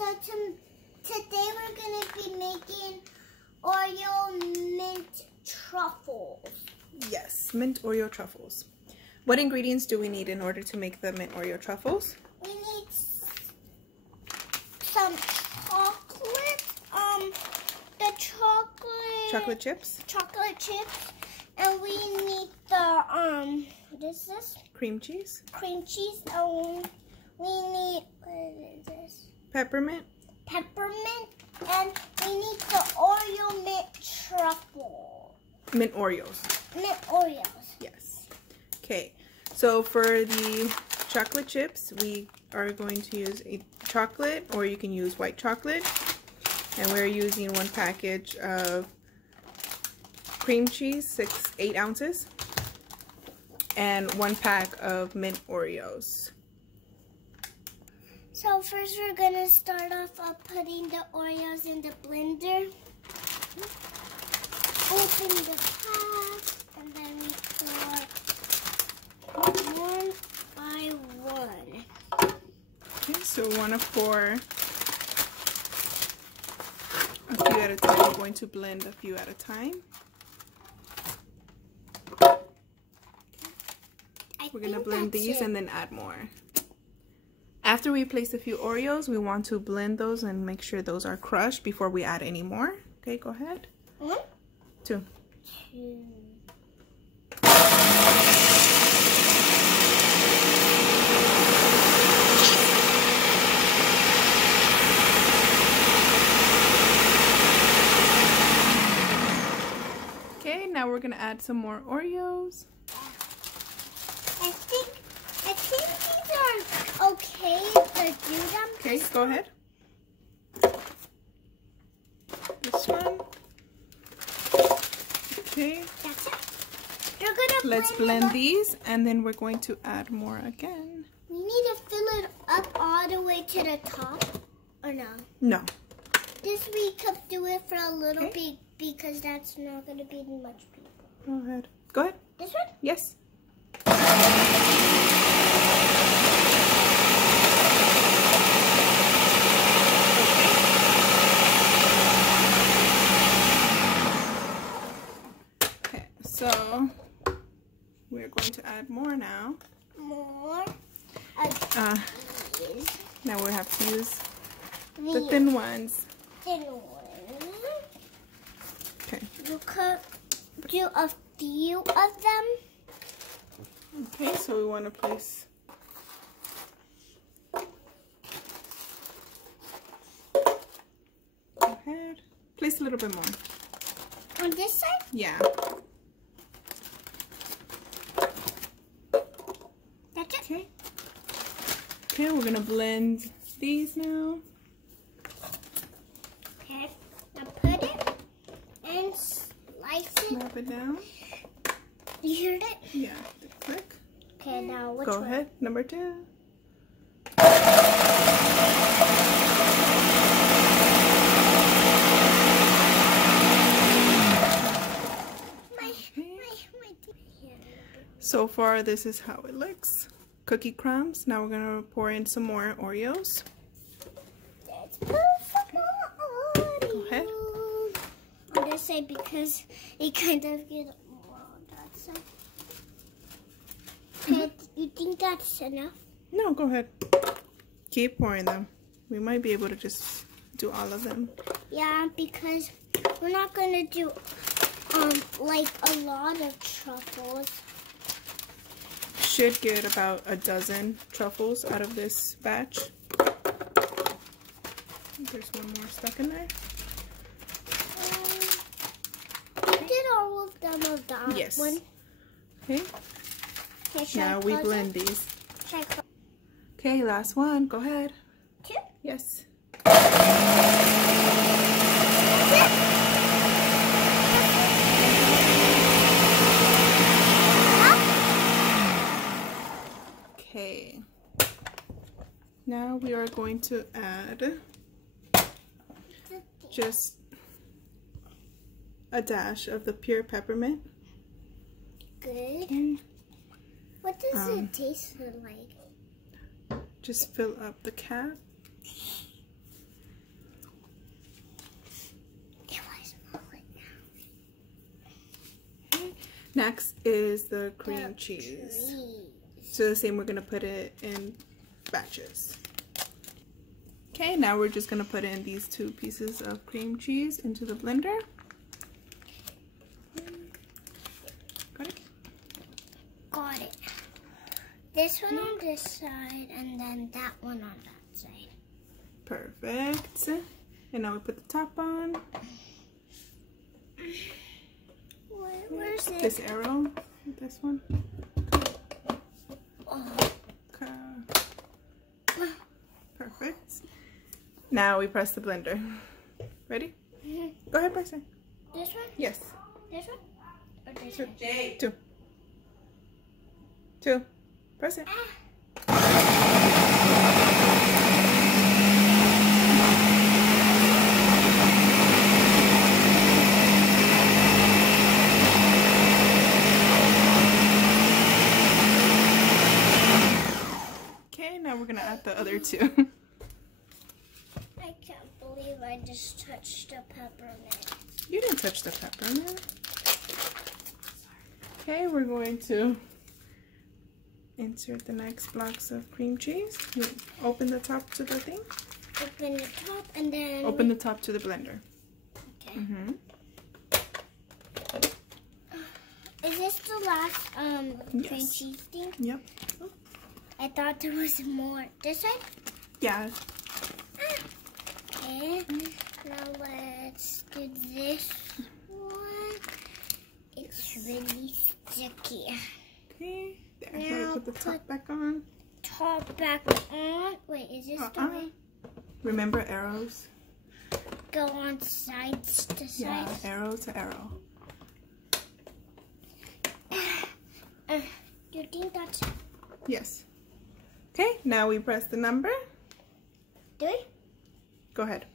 So today we're going to be making Oreo Mint Truffles. Yes, Mint Oreo Truffles. What ingredients do we need in order to make the Mint Oreo Truffles? We need some chocolate, the chocolate chips, and we need the, what is this? Cream cheese, and we need, what is this? Peppermint, and we need the Oreo Mint Truffle. Mint Oreos. Mint Oreos. Yes. Okay, so for the chocolate chips, we are going to use a chocolate, or you can use white chocolate. And we're using one package of cream cheese, 8 ounces, and 1 pack of Mint Oreos. So first we're going to start off by putting the Oreos in the blender. Open the pack, and then we pour one by one. Okay, so we want to pour a few at a time. We're going to blend a few at a time. We're going to blend these and then add more. After we place a few Oreos, we want to blend those and make sure those are crushed before we add any more. Okay, go ahead. 1, 2. 2. Okay, now we're gonna add some more Oreos. I think these are okay to do them. Okay, go ahead. This one. Okay. That's it. You're gonna Let's blend these, and then we're going to add more again. We need to fill it up all the way to the top, or no? No. This we could do it for a little bit because that's not gonna be much people. Go ahead. Go ahead. This one? Yes. Okay, so we're going to add more now. More. Now we have to use the thin ones. Thin ones. Okay. You could do a few of them. Okay, so we want to place. Go ahead. Place a little bit more. On this side? Yeah. That's it? Okay. Okay, we're gonna blend these now. Okay. Now put it and slice it. Snap it down. You heard it? Yeah. Click. Okay, now which Go one? ahead. Number 2. So far, this is how it looks. Cookie crumbs. Now we're gonna pour in some more Oreos. Let's put some more Oreos. Go ahead. On this side because it kind of gets more on that side. Okay, you think that's enough? No, go ahead. Keep pouring them. We might be able to just do all of them. Yeah, because we're not gonna do like a lot of truffles. Should get about a dozen truffles out of this batch. There's one more stuck in there. You did all of them of that yes. one. Okay. Now we blend these. Okay, last one. Go ahead. 2? Yes. Okay. Now we are going to add just a dash of the pure peppermint. Good. Okay. What does it taste like? Just fill up the cap. Next is the cream cheese. So the same, we're going to put it in batches. Okay, now we're just going to put in these 2 pieces of cream cheese into the blender. Got it? Got it. This one on this side and then that one on that side. Perfect. And now we put the top on. Where's it? This arrow. This one. Oh. Okay. Perfect. Now we press the blender. Ready? Go ahead, press it. This one? Yes. This one? Or this 2. one? 2. 2. Press it. Okay, now we're gonna add the other 2. I can't believe I just touched the peppermint. You didn't touch the peppermint. Okay, we're going to insert the next blocks of cream cheese. You open the top to the thing. Open the top and then... Open the top to the blender. Okay. Is this the last cream Yes. cheese thing? Yep. I thought there was more. This one? Yeah. Okay. Now let's do this one. It's really sticky. Okay. There. Now Put the top back on. Top back on. Wait, is this the way? Remember arrows? Go on sides to sides. Yeah, arrow to arrow. Do you think that's... Yes. Okay, now we press the number. Do we? Go ahead.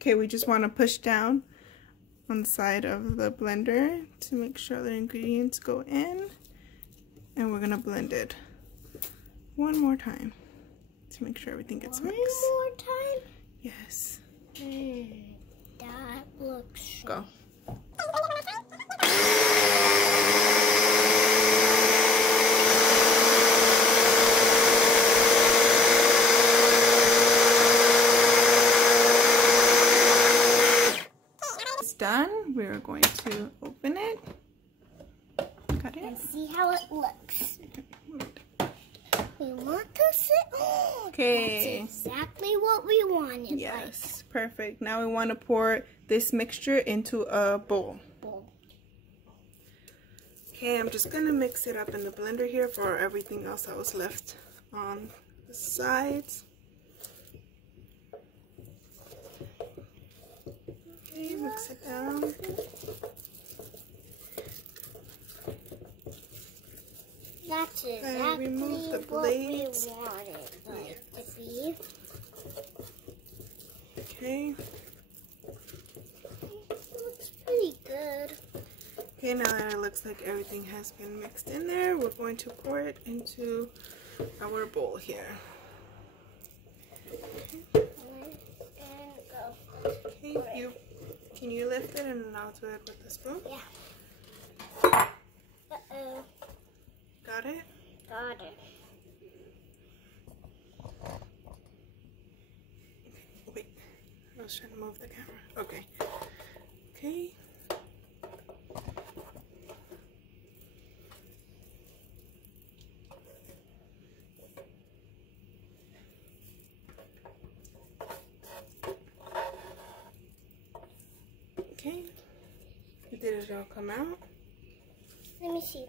Okay, we just want to push down on the side of the blender to make sure the ingredients go in, and we're gonna blend it one more time to make sure everything gets mixed. One more time? Yes. That looks... Go. Done. We're going to open it. Got it? And see how it looks. We want to see. Okay. That's exactly what we wanted. Yes, perfect. Now we want to pour this mixture into a bowl. Okay, I'm just gonna mix it up in the blender here for everything else that was left on the sides. Okay, mix it down. That's exactly remove the what we blades. wanted it to be. Okay. Looks pretty good. Okay, now that it looks like everything has been mixed in there, we're going to pour it into our bowl here. Okay, can you lift it and then I'll do it with the spoon? Yeah. Uh-oh. Got it? Got it. Wait, I was trying to move the camera. Okay. Okay. Okay. Did it all come out? Let me see.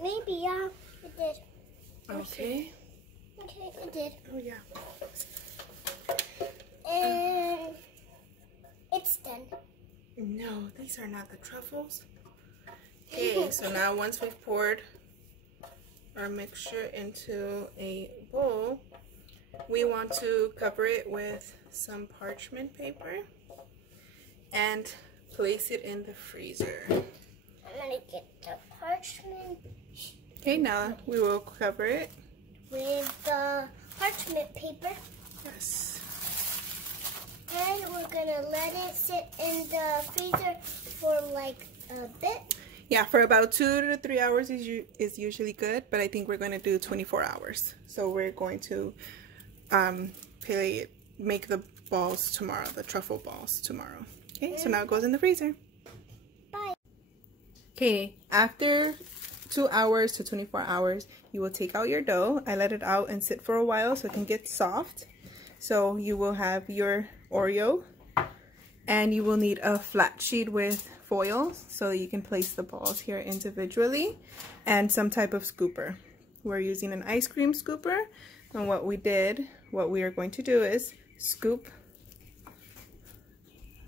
Maybe, yeah, it did. Okay. Okay, it did. Oh, yeah. And it's done. No, these are not the truffles. Okay, so now once we've poured our mixture into a bowl, we want to cover it with some parchment paper and place it in the freezer. I'm gonna get the parchment. Okay, now we will cover it With the parchment paper. Yes. And we're gonna let it sit in the freezer for like a bit. Yeah, for about 2 to 3 hours is usually good, but I think we're going to do 24 hours. So we're going to make the balls tomorrow, the truffle balls tomorrow. Okay, so now it goes in the freezer. Bye. Okay, after 2 hours to 24 hours, you will take out your dough. I let it out and sit for a while so it can get soft. So you will have your Oreo, and you will need a flat sheet with foil so that you can place the balls here individually, and some type of scooper. We're using an ice cream scooper, and what we are going to do is scoop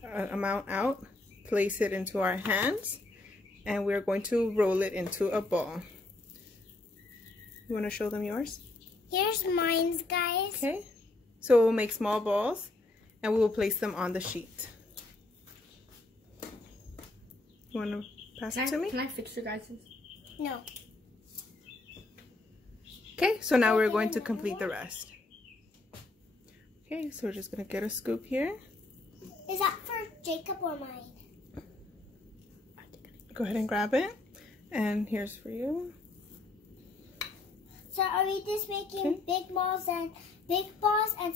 an amount out, place it into our hands, and we're going to roll it into a ball. You want to show them yours? Here's mine, guys. Okay, so we'll make small balls and we will place them on the sheet. You want to pass it to me? Can I fix your guys'? No. Okay, so now we're going to complete the rest. Okay, so we're just going to get a scoop here. Is that for Jacob or mine? Go ahead and grab it. And here's for you. So are we just making big balls and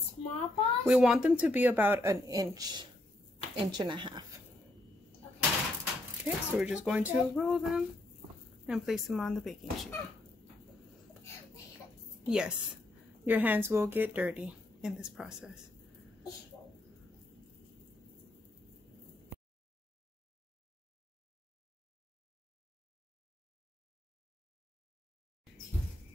small balls? We want them to be about an inch and a half. Okay, so we're just going to roll them and place them on the baking sheet. Yes, your hands will get dirty in this process.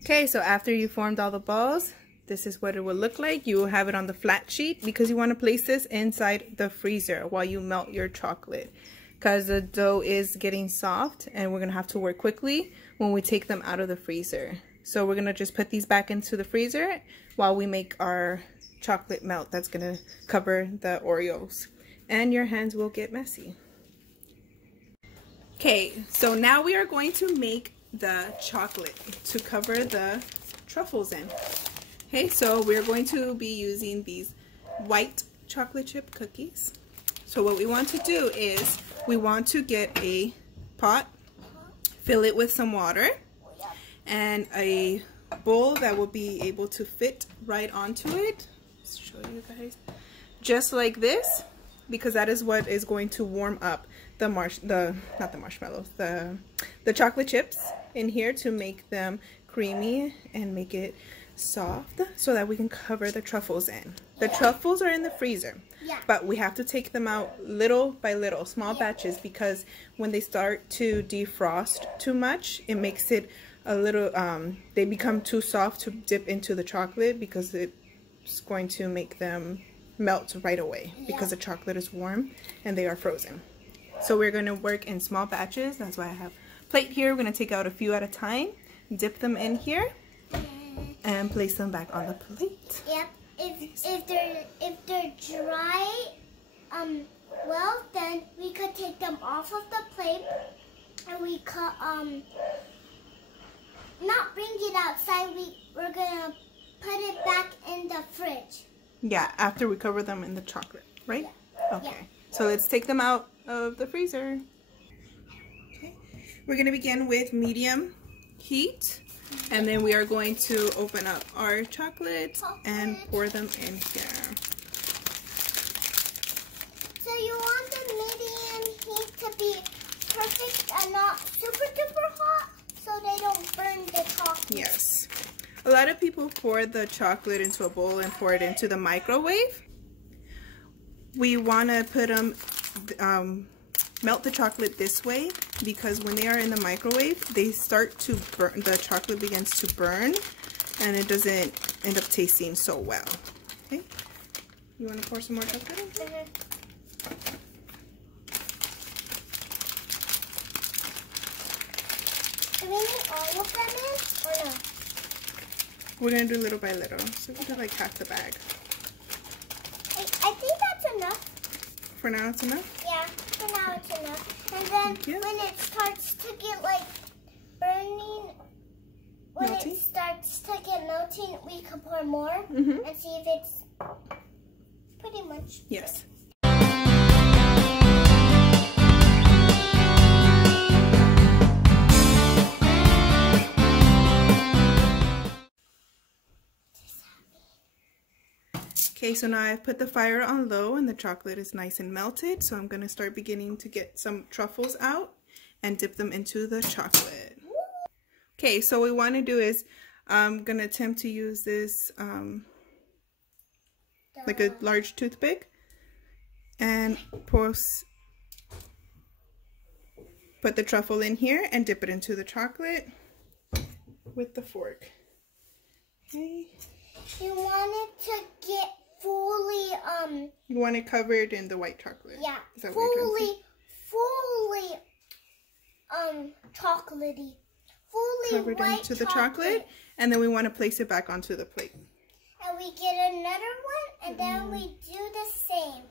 Okay, so after you formed all the balls, this is what it will look like. You will have it on the flat sheet because you want to place this inside the freezer while you melt your chocolate, because the dough is getting soft and we're going to have to work quickly when we take them out of the freezer. So we're going to just put these back into the freezer while we make our chocolate melt that's going to cover the Oreos. And your hands will get messy. Okay, so now we are going to make the chocolate to cover the truffles in. Okay, so we're going to be using these white chocolate chip cookies. So what we want to do is we want to get a pot, fill it with some water, and a bowl that will be able to fit right onto it. Let's show you guys. Just like this, because that is what is going to warm up the chocolate chips in here to make them creamy and make it soft so that we can cover the truffles in. The truffles are in the freezer, but we have to take them out little by little, small batches, because when they start to defrost too much, it makes it a little, they become too soft to dip into the chocolate, because it's going to make them melt right away because the chocolate is warm and they are frozen. So we're going to work in small batches. That's why I have a plate here. We're going to take out a few at a time, dip them in here, and place them back on the plate. Yep. If they're dry, well, then we could take them off of the plate and we could not bring it outside. We're gonna put it back in the fridge. Yeah, after we cover them in the chocolate, right? Yeah. Okay. Yeah. So let's take them out of the freezer. Okay. We're gonna begin with medium heat. And then we are going to open up our chocolate and pour them in here. So you want the medium heat to be perfect and not super duper hot so they don't burn the chocolate? Yes. A lot of people pour the chocolate into a bowl and pour it into the microwave. We want to put them, melt the chocolate this way, because when they are in the microwave, they start to burn, the chocolate begins to burn, and it doesn't end up tasting so well. Okay, you want to pour some more chocolate in? Do we need all of them in, or no? We're gonna do little by little. So we'll do like half the bag. I think that's enough. For now it's enough? Yeah, for now it's enough. And then when it starts to get like burning, when melting? It starts to get melting, we can pour more and see if it's pretty much. Yes. Okay, so now I've put the fire on low and the chocolate is nice and melted. So I'm going to start beginning to get some truffles out and dip them into the chocolate. Okay, so what we want to do is I'm going to attempt to use this like a large toothpick and put the truffle in here and dip it into the chocolate with the fork. Okay. You want it to get fully You want it covered in the white chocolate. Yeah. Is that what you're fully chocolatey. Fully covered white into the chocolate, and then we want to place it back onto the plate. And we get another one, and then we do the same.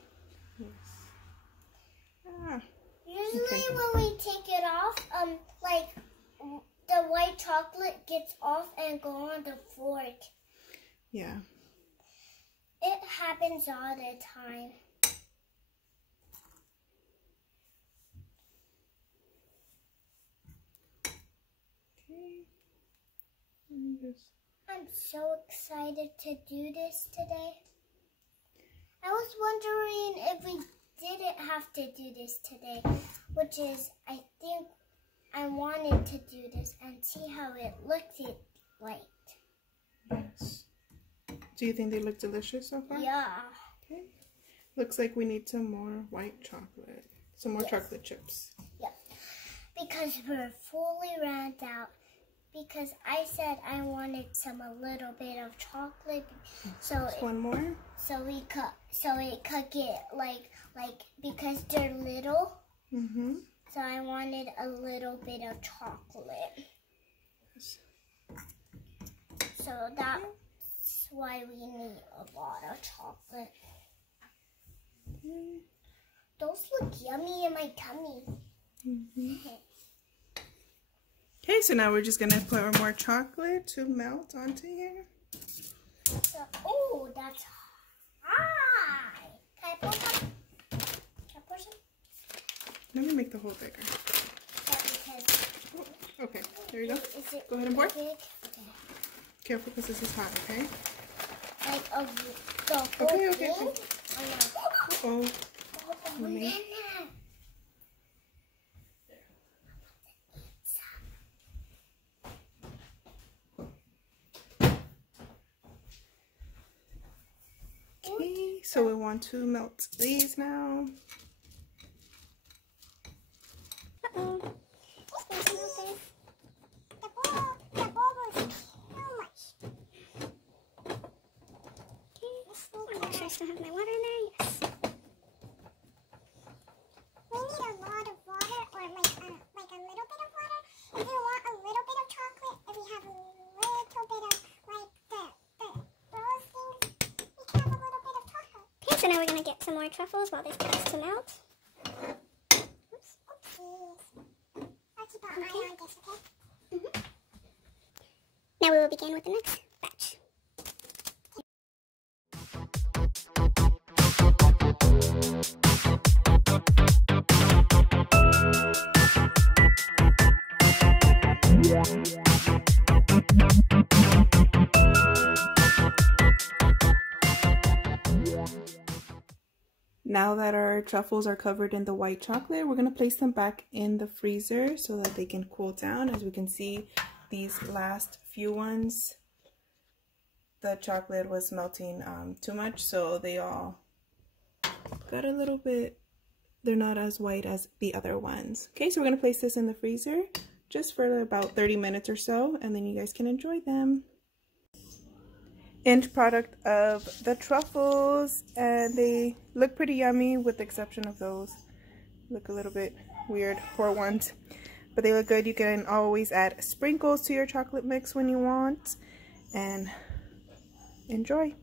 Yes. Usually when we take it off, like the white chocolate gets off and go on the fork. Yeah. It happens all the time. Okay. I'm so excited to do this today. I was wondering if we didn't have to do this today, which is, I think I wanted to do this and see how it looked like. Yes. Do you think they look delicious so far? Yeah. Okay. Looks like we need some more white chocolate. Some more chocolate chips. Yep. Because we're fully ran out. Because I said I wanted a little bit of chocolate. So just one more. So it could get like because they're little. So I wanted a little bit of chocolate. So that's why we need a lot of chocolate. Those look yummy in my tummy. Okay, so now we're just going to put more chocolate to melt onto here. Oh, that's high. Can I pour some? Let me make the hole bigger. Oh, okay, there you go. Go ahead and pour. Okay. Careful because this is hot, okay? Like the whole okay. thing? Oh. Okay, so we want to melt these now. I still have my water in there, yes. We need a lot of water, or like a little bit of water. If you want a little bit of chocolate, if you have a little bit of like the rose things, you can have a little bit of chocolate. Okay, so now we're gonna get some more truffles while this starts to melt. Oops. Oopsies. I'll keep an eye on this, okay? Now we will begin with the next batch. Now that our truffles are covered in the white chocolate, we're going to place them back in the freezer so that they can cool down. As we can see, these last few ones, the chocolate was melting too much, so they all got a little bit, they're not as white as the other ones. Okay, so we're going to place this in the freezer just for about 30 minutes or so, and then you guys can enjoy them. End product of the truffles, and they look pretty yummy with the exception of those. Look a little bit weird, poor ones, but they look good. You can always add sprinkles to your chocolate mix when you want, and Enjoy!